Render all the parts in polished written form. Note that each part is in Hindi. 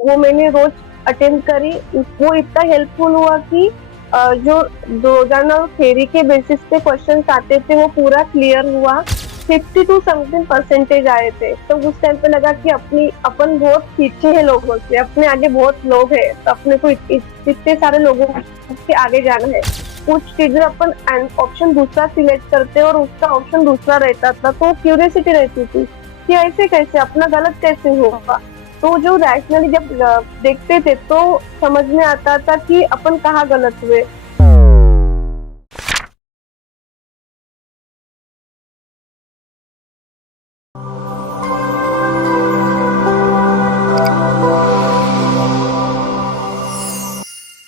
वो मैंने रोज अटेंड करी। वो इतना हेल्पफुल हुआ कि जो रोजाना थ्योरी के बेसिस पे क्वेश्चंस आते थे वो पूरा क्लियर हुआ। 52 समथिंग परसेंटेज आए थे, तो उस टाइम पे लगा कि अपन बहुत पीछे है लोगों से, अपने आगे बहुत लोग हैं, तो अपने को इतने सारे लोगों के आगे जाना है। कुछ चीजें अपन ऑप्शन दूसरा सिलेक्ट करते और उसका ऑप्शन दूसरा रहता था, तो क्यूरियोसिटी रहती थी कि ऐसे कैसे, अपना गलत कैसे होगा। तो जो रैशनली जब देखते थे तो समझ में आता था कि अपन कहाँ गलत हुए।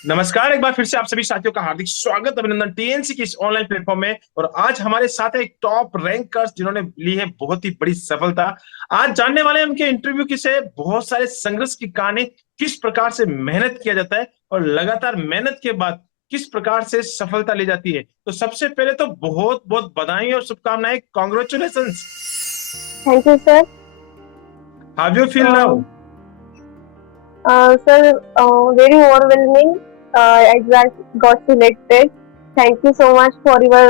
नमस्कार, एक बार फिर से आप सभी साथियों का हार्दिक स्वागत, अभिनंदन टीएनसी की इस ऑनलाइन प्लेटफॉर्म में। और आज हमारे साथ है एक टॉप रैंकर्स जिन्होंने ली है बहुत ही बड़ी सफलता। आज जानने वाले हैं उनके इंटरव्यू की से बहुत सारे संघर्ष की कहानी, किस प्रकार से मेहनत किया जाता है और लगातार मेहनत के बाद किस प्रकार से सफलता ली जाती है। तो सबसे पहले तो बहुत बहुत बधाई और शुभकामनाएं, congratulations. Thank you sir. How you feel now? Sir, very overwhelming. I just got selected. Thank you so much for your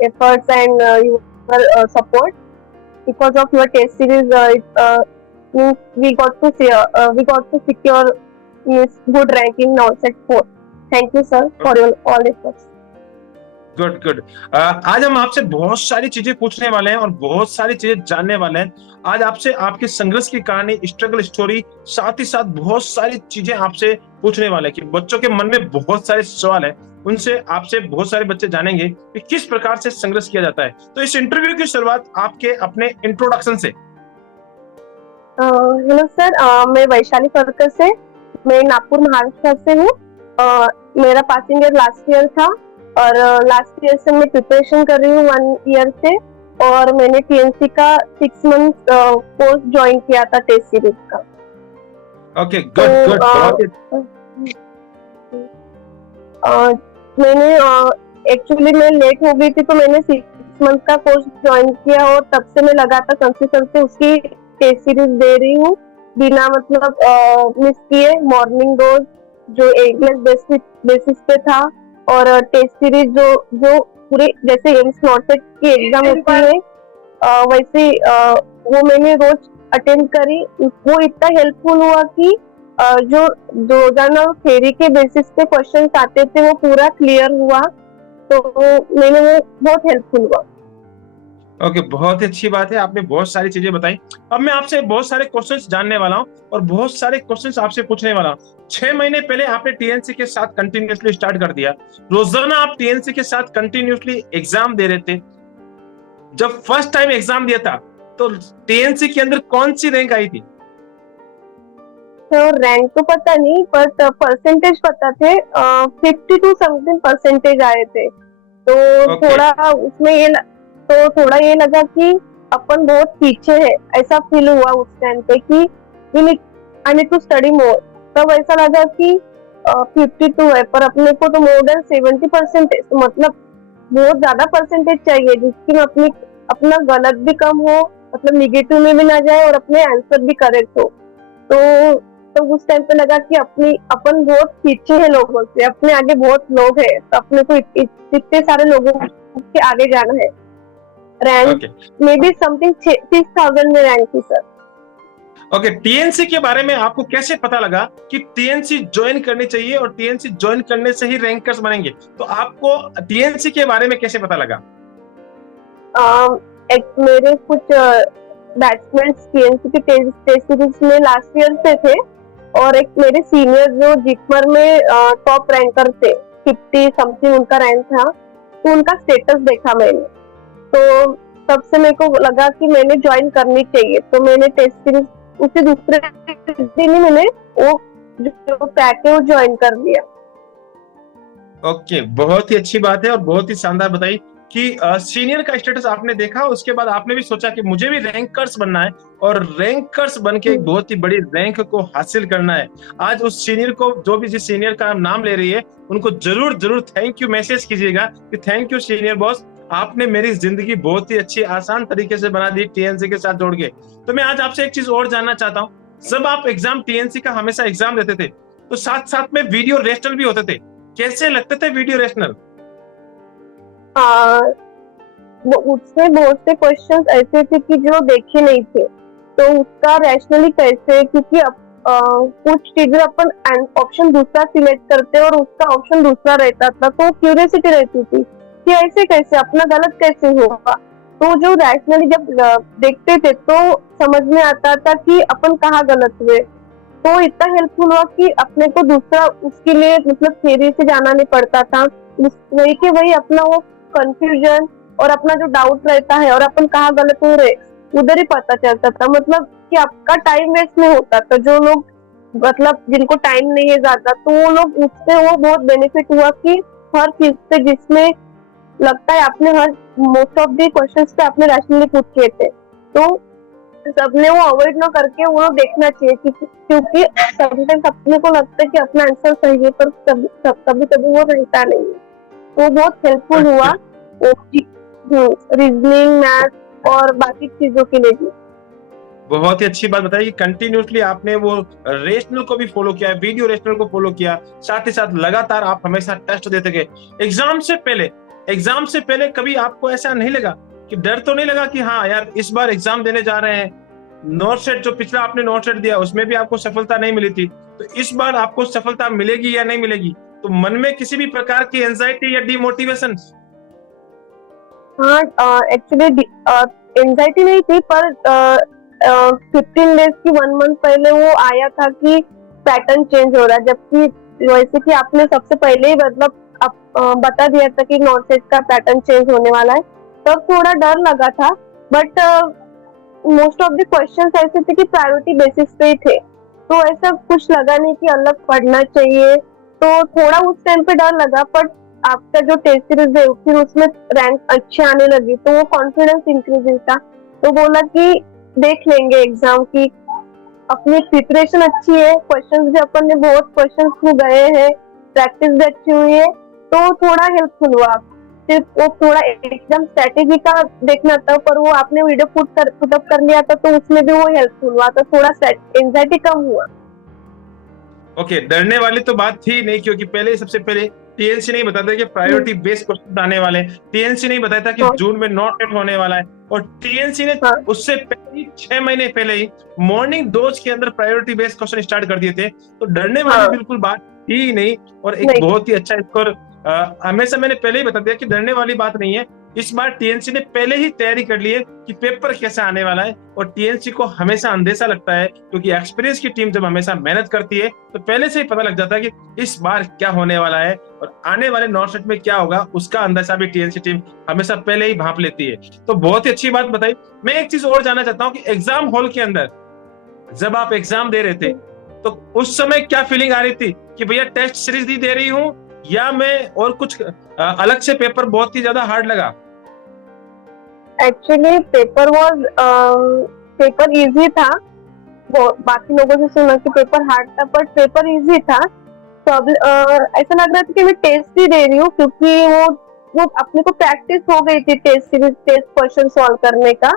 efforts and your support. Because of your test series, means we got to secure means good ranking now set 4. Thank you, sir, for your all efforts. Good good. आज हम आपसे बहुत सारी चीजें पूछने वाले हैं और बहुत सारी चीजें जानने वाले हैं। आज आपसे आपके संघर्ष की कहानी, स्ट्रगल स्टोरी, साथ ही साथ बहुत सारी चीजें आपसे पूछने वाले हैं कि बच्चों के मन में बहुत सारे सवाल हैं, उनसे आपसे बहुत सारे बच्चे जानेंगे कि किस प्रकार से संघर्ष किया जाता है। तो इस इंटरव्यू की शुरुआत आपके अपने इंट्रोडक्शन से। हेलो सर, मैं वैशाली फरकर से, मैं नागपुर महाराष्ट्र से हूँ। मेरा पासिंग ईयर लास्ट ईयर था और लास्ट ईयर से मैं प्रिपरेशन कर रही हूँ 1 ईयर से। और मैंने टीएनसी का 6 मंथ कोर्स ज्वाइन किया था टेस्ट सीरीज का। ओके, तो गुड गुड, बहुत ही मैंने एक्चुअली मैं लेट हो गई थी, तो मैंने 6 मंथ का कोर्स ज्वाइन किया और तब से मैं लगातार कंसिस्टेंसी उसकी टेस्ट सीरीज दे रही हूँ, बिना मतलब मिस किए। मॉर्निंग डोज जो एग्लेस बेसिस पे था, और टेस्ट सीरीज जो जो पूरे जैसे एम्स नॉट की एग्जाम होती है वैसे वो मैंने रोज अटेंड करी। वो इतना हेल्पफुल हुआ कि जो रोजाना थ्योरी के बेसिस पे क्वेश्चंस आते थे वो पूरा क्लियर हुआ। तो मैंने वो बहुत हेल्पफुल हुआ। ओके, बहुत ही अच्छी बात है, आपने बहुत सारी चीजें बताई। अब मैं आपसे बहुत सारे क्वेश्चंस जानने वाला हूँ और बहुत सारे क्वेश्चंस आपसे पूछने वाला हूँ। 6 महीने पहले आपने टीएनसी के साथ कंटिन्यूअसली स्टार्ट कर दिया। रोजाना आप टीएनसी के साथ कंटिन्यूअसली एग्जाम दे रहे थे। जब फर्स्ट टाइम एग्जाम दिया था तो टीएनसी के अंदर कौन सी रैंक आई थी? तो रैंक तो पता नहीं, बट परसेंटेज पता थे। 52 समथिंग परसेंटेज आए थे। तो ओके, थोड़ा उसमें तो थोड़ा ये लगा कि अपन बहुत पीछे है, ऐसा फील हुआ उस टाइम पे कि I need to study more. तब ऐसा लगा कि 52 है, पर अपने को तो मोर देन 70%, तो मतलब बहुत ज्यादा परसेंटेज चाहिए जिसकी में अपना गलत भी कम हो, मतलब निगेटिव में भी ना जाए और अपने आंसर भी करेक्ट हो। तो उस टाइम पे लगा कि अपन बहुत पीछे है लोगों से, अपने आगे बहुत लोग हैं, तो अपने को इतने सारे लोगों के आगे जाना है। Rank okay, may be something 30,000 में रैंक थी सर। ओके। टीएनसी के बारे में आपको कैसे पता लगा कि टीएनसी ज्वाइन करनी चाहिए और टीएनसी ज्वाइन करने से ही रैंकर्स बनेंगे? तो आपको टीएनसी के बारे में कैसे पता लगा? एक मेरे कुछ बैट्समैन टीएनसी की टेस्ट सीरीज में लास्ट ईयर से थे, और एक मेरे सीनियर जो जिपमर में टॉप रैंकर थे, 50 समथिंग उनका रैंक था, तो उनका स्टेटस देखा मैंने। तो तब से मेरे को लगा कि मैंने ज्वाइन करनी चाहिए, तो मैंने टेस्ट सीरीज उसी दूसरे दिन ही मैंने वो जो पैक है वो ज्वाइन कर लिया। ओके, बहुत ही अच्छी बात है और बहुत ही शानदार बताई कि सीनियर का स्टेटस आपने देखा, उसके बाद आपने भी सोचा कि मुझे भी रैंकर्स बनना है और रैंकर्स बन के एक बहुत ही बड़ी रैंक को हासिल करना है। आज उस सीनियर को, जो भी जिस सीनियर का नाम ले रही है, उनको जरूर जरूर थैंक यू मैसेज कीजिएगा कि थैंक यू सीनियर बॉस, आपने मेरी जिंदगी बहुत ही अच्छी आसान तरीके से बना दी टीएनसी के साथ जोड़ के। तो मैं आज आपसे एक चीज और जानना चाहता हूँ। जब आप एग्जाम टीएनसी का हमेशा एग्जाम देते थे तो साथ साथ में वीडियो रेशनल भी होते थे, कैसे लगते थे वीडियो रेशनल? उसमें बहुत से क्वेश्चंस ऐसे थे कि जो देखे नहीं थे, तो उसका रैशनली कैसे, क्योंकि कुछ चीजें अपन ऑप्शन दूसरा सिलेक्ट करते और उसका ऑप्शन दूसरा रहता था, तो क्यूरियोसिटी रहती थी कि ऐसे कैसे, अपना गलत कैसे होगा। तो जो रैशनली जब देखते थे तो समझ में आता था कि अपन कहाँ गलत हुए। तो इतना हेल्पफुल हुआ कि अपने को दूसरा उसके लिए मतलब थ्योरी से जाना नहीं पड़ता था, वही के वही अपना वो कंफ्यूजन और अपना जो डाउट रहता है और अपन कहाँ गलत हो रहे उधर ही पता चलता था। मतलब कि आपका टाइम वेस्ट नहीं होता था। जो लोग मतलब जिनको टाइम नहीं है ज्यादा, तो वो लोग उससे वो बहुत बेनिफिट हुआ कि हर चीज से जिसमें लगता है आपने हर मोस्ट ऑफ दी क्वेश्चंस पे आपने रैशनली पुट किए थे, तो सबने वो अवॉइड ना करके वो देखना चाहिए क्योंकि समटाइम्स अपने को लगता है कि अपना आंसर सही है, पर कभी कभी वो रहता नहीं है। तो बहुत हेल्पफुल हुआ रीजनिंग, मैथ और बाकी चीजों के लिए भी। बहुत ही अच्छी बात बताई कि कंटिन्यूसली आपने वो रेशनल को भी फॉलो किया, वीडियो रेशनल को फॉलो किया, साथ ही साथ लगातार आप हमेशा टेस्ट देते गए। एग्जाम से पहले कभी आपको ऐसा नहीं लगा कि डर तो नहीं लगा कि हाँ यार इस बार एग्जाम देने जा रहे हैं, नोट सेट जो पिछला आपने नोट सेट दिया उसमें भी आपको सफलता नहीं मिली थी, तो इस बार आपको सफलता मिलेगी या नहीं मिलेगी, तो मन में किसी भी प्रकार की एंजाइटी या डिमोटिवेशन? हाँ, एक्चुअली एंजाइटी नहीं थी, पर 15 डेज की 1 मंथ पहले वो आया था कि पैटर्न चेंज हो रहा है, जबकि वैसे कि आपने सबसे पहले ही मतलब बता दिया था कि नोट सेट का पैटर्न चेंज होने वाला है, तब थोड़ा डर लगा था। But most of the questions ऐसे थे कि प्रायोरिटी बेसिस पे ही थे, तो ऐसा कुछ लगा नहीं कि अलग पढ़ना चाहिए। तो थोड़ा उस टाइम पे डर लगा, पर आपका जो टेस्ट सीरीज है फिर उसमें रैंक अच्छे आने लगी, तो वो कॉन्फिडेंस इंक्रीज था। तो बोला कि देख लेंगे एग्जाम की, अपनी प्रिपरेशन अच्छी है, क्वेश्चंस भी अपन ने बहुत क्वेश्चंस थ्रू गए हैं, प्रैक्टिस भी अच्छी हुई है, तो थोड़ा हेल्पफुल हुआ। सिर्फ वो थोड़ा एकदम स्ट्रेटेजी का देखना था, पर वो आपने वीडियो पुटअप कर लिया था, तो उसमें भी वो हेल्पफुल हुआ, तो थोड़ा एंजाइटी कम हुआ। ओके, डरने वाली तो बात थी नहीं, क्योंकि पहले सबसे पहले टीएनसी नहीं बताता कि प्रायोरिटी बेस्ड क्वेश्चन आने वाले, टीएनसी नहीं बताया था कि जून में नॉट एट होने वाला है, और टीएनसी ने उससे पहले ही 6 महीने पहले ही मॉर्निंग डोज के अंदर प्रायोरिटी बेस्ड क्वेश्चन स्टार्ट कर दिए थे। तो डरने वाली बिल्कुल बात ही नहीं, और एक बहुत ही अच्छा स्कोर हमेशा मैंने पहले ही बता दिया कि डरने वाली बात नहीं है। इस बार टीएनसी ने पहले ही तैयारी कर ली है कि पेपर कैसे आने वाला है, और टीएनसी को हमेशा अंदेशा लगता है, क्योंकि एक्सपीरियंस की टीम जब हमेशा मेहनत करती है तो पहले से ही पता लग जाता है कि इस बार क्या होने वाला है और आने वाले नॉट सेट में क्या होगा, उसका अंदेशा भी टीएनसी टीम हमेशा पहले ही भांप लेती है। तो बहुत ही अच्छी बात बताई। मैं एक चीज और जानना चाहता हूँ कि एग्जाम हॉल के अंदर जब आप एग्जाम दे रहे थे तो उस समय क्या फीलिंग आ रही थी कि भैया टेस्ट सीरीज दे रही हूँ या मैं और कुछ अलग से पेपर बहुत ही ज्यादा हार्ड लगा? एक्चुअली पेपर इजी था, बाकी लोगों से सुना कि पेपर हार्ड था, पर पेपर इजी था। तो अब ऐसा लग रहा था कि मैं टेस्ट ही दे रही हूँ, क्योंकि वो अपने को प्रैक्टिस हो गई थी test series, test question solve करने का,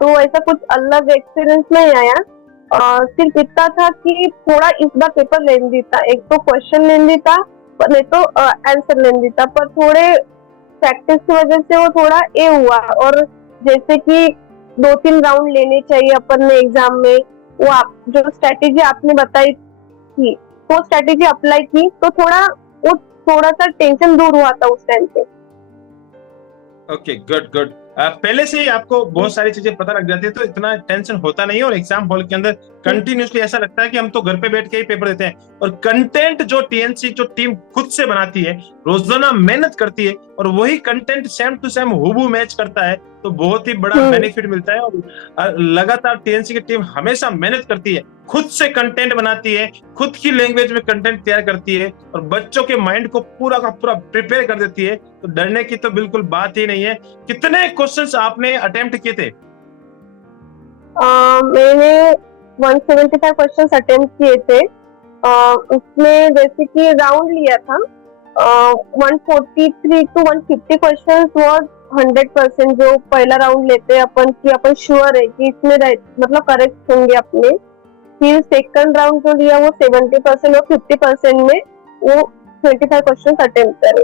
तो ऐसा कुछ अलग एक्सपीरियंस नहीं आया। सिर्फ इतना था कि थोड़ा इस बार पेपर लेंदी था, एक तो क्वेश्चन लेंदी था, नहीं तो आंसर लेंदी था, पर थोड़े प्रैक्टिस की वजह से वो थोड़ा ए हुआ। और जैसे कि 2-3 राउंड लेने चाहिए अपन ने एग्जाम में, वो आप जो स्ट्रेटेजी आपने बताई थी वो स्ट्रेटेजी अप्लाई की, तो थोड़ा सा टेंशन दूर हुआ था उस टाइम पे। Okay, good good. पहले से ही आपको बहुत सारी चीजें पता लग जाती है, तो इतना टेंशन होता नहीं है, और एग्जाम हॉल के अंदर कंटिन्यूसली ऐसा लगता है कि हम तो घर पे बैठ के ही पेपर देते हैं। और कंटेंट जो टीएनसी जो टीम खुद से बनाती है, रोजाना मेहनत करती है, और वही कंटेंट सेम टू सेम हूबहू मैच करता है, तो बहुत ही बड़ा बेनिफिट मिलता है। और लगातार टीएनसी की टीम हमेशा मेहनत करती है, खुद से कंटेंट बनाती है, खुद की लैंग्वेज में कंटेंट तैयार करती है, और बच्चों के माइंड को पूरा का पूरा प्रिपेयर कर देती है, तो डरने की तो बिल्कुल बात ही नहीं है। कितने क्वेश्चंस आपने अटेम्प्ट किए थे? मैंने 175 क्वेश्चंस अटेम्प्ट किए थे। उसमें जैसे कि राउंड लिया था, 143 to 150 क्वेश्चंस वाज 100%, जो पहला राउंड लेते हैं अपन कि अपन श्योर है कि इसमें मतलब करेक्ट होंगे अपने, फिर सेकंड राउंड जो लिया वो 70% और 50% में वो 25 क्वेश्चन अटेम्प्ट करे,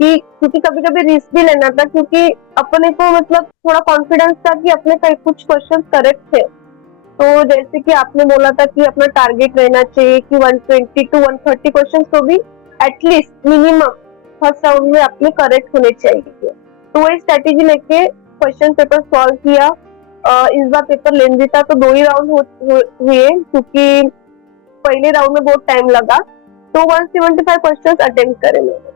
कि क्योंकि कभी कभी रिस्क भी लेना था, क्योंकि अपने को मतलब थोड़ा कॉन्फिडेंस था कि अपने कई कुछ क्वेश्चन करेक्ट थे। तो जैसे कि आपने बोला था कि अपना टारगेट रहना चाहिए कि 120 to 130 क्वेश्चन तो भी एटलीस्ट मिनिमम फर्स्ट राउंड में अपने करेक्ट होने चाहिए। तो वही स्ट्रेटेजी लेके क्वेश्चन पेपर सॉल्व किया। इस बार पेपर लेंदी था तो 2 ही राउंड हुए, क्योंकि पहले राउंड में बहुत टाइम लगा। तो 175 क्वेश्चन अटेम्प्ट करे मैंने।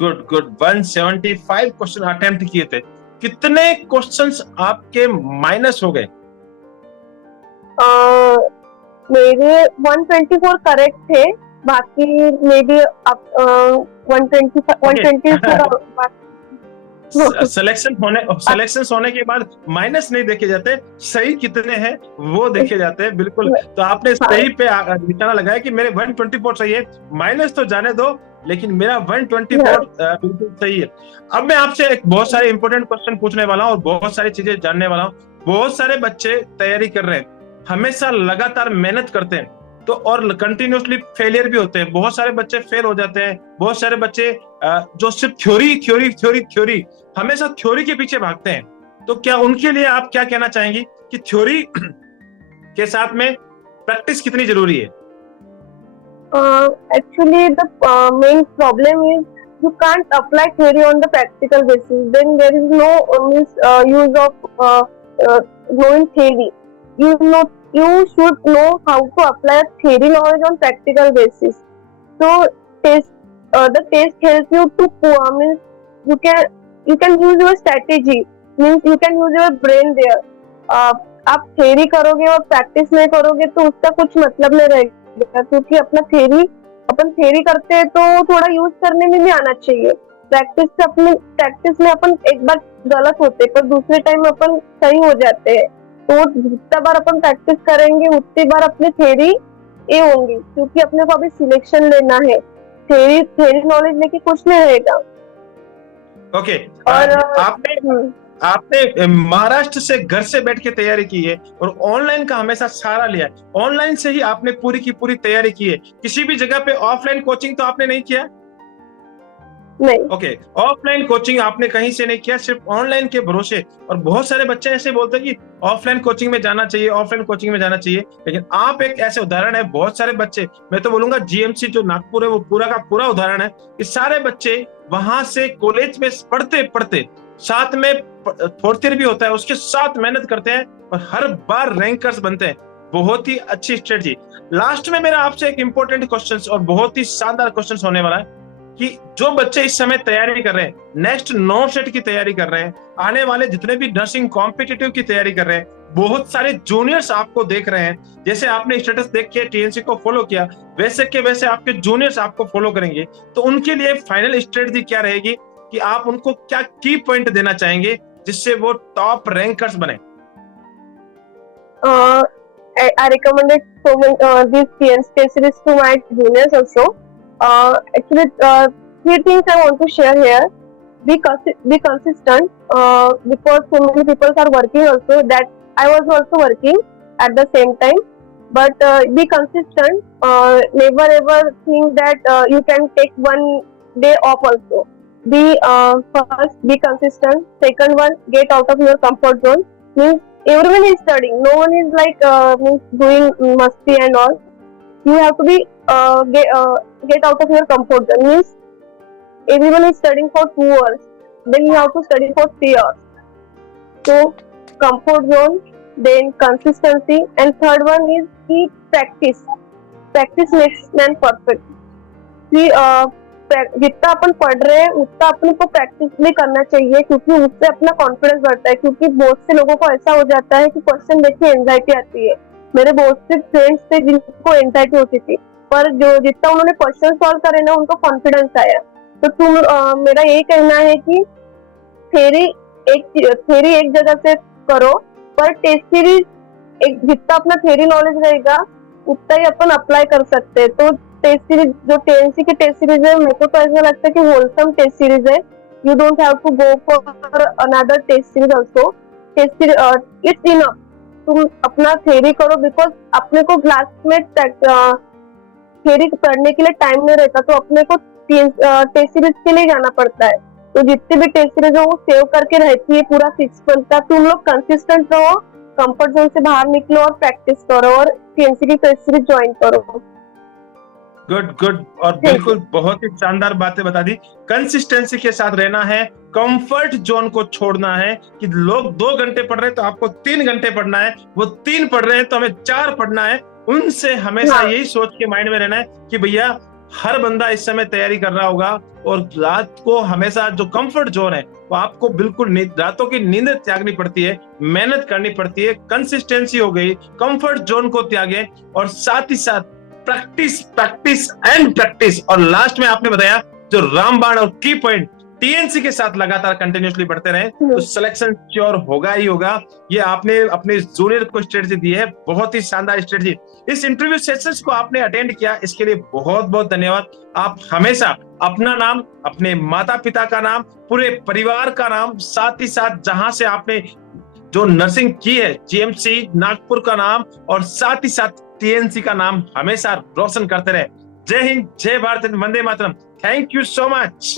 गुड गुड, 175 क्वेश्चन अटेम्प्ट किए थे। कितने क्वेश्चंस आपके माइनस हो गए? मेरे 124 करेक्ट थे, बाकी मे बी 120 सिलेक्शन होने के बाद माइनस नहीं देखे जाते, सही कितने हैं वो देखे जाते हैं। बिल्कुल, तो आपने सही पे निशाना लगाया कि मेरे 124 सही है, माइनस तो जाने दो, लेकिन मेरा 124 बिल्कुल सही है। अब मैं आपसे एक बहुत सारे इंपॉर्टेंट क्वेश्चन पूछने वाला हूँ और बहुत सारी चीजें जानने वाला हूँ। बहुत सारे बच्चे तैयारी कर रहे हैं, हमेशा लगातार मेहनत करते हैं, तो और कंटिन्यूसली फेलियर भी होते हैं। बहुत सारे बच्चे फेल हो जाते हैं, बहुत सारे बच्चे जो सिर्फ थ्योरी हमेशा थ्योरी के पीछे भागते हैं। तो क्या उनके लिए आप क्या कहना चाहेंगी कि थ्योरी के साथ में प्रैक्टिस कितनी जरूरी है? Actually, the main problem is you can't apply theory on the practical basis. Then there is no use of knowing theory. You should know how to apply theory knowledge on practical basis. So the test helps you to means you can use your strategy, means you can use your brain there. आप थ्योरी करोगे और प्रैक्टिस नहीं करोगे तो उसका कुछ मतलब नहीं रहेगा, क्योंकि अपन थ्योरी करते हैं तो थोड़ा यूज करने में भी आना चाहिए। प्रैक्टिस में अपन एक बार गलत होते हैं पर दूसरे टाइम अपन सही हो जाते हैं। तो जितना बार अपन प्रैक्टिस करेंगे उतनी बार अपनी थ्योरी ये होंगी, क्योंकि अपने को अभी सिलेक्शन लेना है। थ्योरी नॉलेज लेके कुछ नहीं रहेगा। ओके, और आपने महाराष्ट्र से घर से बैठ के तैयारी की है और ऑनलाइन का हमेशा सहारा लिया है। ऑनलाइन से ही आपने पूरी की पूरी तैयारी की है, किसी भी जगह पे ऑफलाइन कोचिंग तो आपने नहीं किया? नहीं। ओके, ऑफलाइन कोचिंग आपने कहीं से नहीं किया, सिर्फ ऑनलाइन के भरोसे। और बहुत सारे बच्चे ऐसे बोलते हैं कि ऑफलाइन कोचिंग में जाना चाहिए, ऑफलाइन कोचिंग में जाना चाहिए, लेकिन आप एक ऐसे उदाहरण है। बहुत सारे बच्चे, मैं तो बोलूंगा जीएमसी जो नागपुर है वो पूरा का पूरा उदाहरण है कि सारे बच्चे वहां से कॉलेज में पढ़ते पढ़ते साथ में फोर्थ ईयर भी होता है, उसके साथ मेहनत करते हैं और हर बार रैंकर्स बनते हैं। बहुत ही अच्छी स्ट्रेटजी। लास्ट में मेरा आपसे एक इंपॉर्टेंट क्वेश्चन और बहुत ही शानदार क्वेश्चन होने वाला है कि जो बच्चे इस समय तैयारी कर रहे हैं, नेक्स्ट 9 सेट की तैयारी कर रहे हैं, आने वाले जितने भी नर्सिंग कॉम्पिटिटिव की तैयारी कर रहे हैं, बहुत सारे जूनियर्स आपको देख रहे हैं। जैसे आपने स्टेटस देख के टीएनसी को फॉलो किया, वैसे के वैसे आपके जूनियर्स आपको फॉलो करेंगे। तो उनके लिए फाइनल स्ट्रेटजी क्या रहेगी कि आप उनको क्या की पॉइंट देना चाहेंगे जिससे वो टॉप रैंकर्स बने? I recommended these TNC series to my juniors also. Actually, 3 things I want to share here. Be consistent, because so many people are working also. That I was also working at the same time. But be consistent. Never ever think that you can take one day off also. First, be consistent. Second one, get out of your comfort zone. Means everyone is studying. No one is like doing musty and all. You have to be get out of your comfort zone. Means everyone is studying for 2 hours. Then you have to study for 3 hours. So comfort zone, then consistency, and third one is keep practice. Practice makes man perfect. जितना अपन पढ़ रहे हैं उतना अपन को प्रैक्टिस भी करना चाहिए, क्योंकि उससे अपना कॉन्फिडेंस बढ़ता है। क्योंकि बहुत से लोगों को ऐसा हो जाता है कि क्वेश्चन देख के एंजाइटी आती है। मेरे बहुत से फ्रेंड्स थे जिनको एंजाइटी होती थी, पर जो जितना उन्होंने क्वेश्चन सॉल्व करे ना उनको कॉन्फिडेंस आया। तो मेरा यही कहना है कि थ्योरी एक जगह से करो, पर टेस्ट सीरीज जितना अपना थ्योरी नॉलेज रहेगा उतना ही अपन अप्लाई कर सकते हैं। तो टेस्ट सीरीज जो टीएनसी की टेस्ट सीरीज है, मेरे को तो ऐसा लगता है कि होलसम टेस्ट सीरीज है। You don't have to go for another test series also. Test series it's enough. तुम अपना थ्योरी करो, बिकॉज अपने को क्लास में थ्योरी पढ़ने के लिए टाइम नहीं रहता, तो अपने को टेस्ट सीरीज के लिए जाना पड़ता है। तो जितनी भी टेस्ट सीरीज है वो सेव करके रहती है पूरा 6 मंथ का। तुम लोग कंसिस्टेंट रहो, कंफर्ट जोन से बाहर निकलो और प्रैक्टिस करो और टीएनसी की टेस्ट सीरीज ज्वाइन करो। गुड गुड, और बिल्कुल बहुत ही शानदार बातें बता दी। कंसिस्टेंसी के साथ रहना है, कंफर्ट जोन को छोड़ना है कि लोग 2 घंटे पढ़ रहे हैं तो आपको 3 घंटे पढ़ना है, वो 3 पढ़ रहे हैं तो हमें 4 पढ़ना है। उनसे हमेशा यही सोच के माइंड में रहना है कि भैया हर बंदा इस समय तैयारी कर रहा होगा, और रात को हमेशा जो कंफर्ट जोन है वो आपको बिल्कुल रातों की नींद त्यागनी पड़ती है, मेहनत करनी पड़ती है। कंसिस्टेंसी हो गई, कंफर्ट जोन को त्यागे, और साथ ही साथ प्रैक्टिस प्रैक्टिस एंड प्रैक्टिस। और लास्ट में आपने बताया जो रामबाण और की पॉइंट टीएनसी के साथ लगातार कंटिन्यूसली बढ़ते रहे तो सिलेक्शन श्योर होगा ही होगा। ये आपने अपने जूनियर को स्ट्रेटजी दी है, बहुत ही शानदार स्ट्रेटजी। इस इंटरव्यू सेशंस को आपने अटेंड किया, इसके लिए बहुत बहुत धन्यवाद। आप हमेशा अपना नाम, अपने माता पिता का नाम, पूरे परिवार का नाम, साथ ही साथ जहां से आपने जो नर्सिंग की है जीएमसी नागपुर का नाम, और साथ ही साथ टीएनसी का नाम हमेशा रोशन करते रहे। जय हिंद, जय भारत, वंदे मातरम। Thank you so much.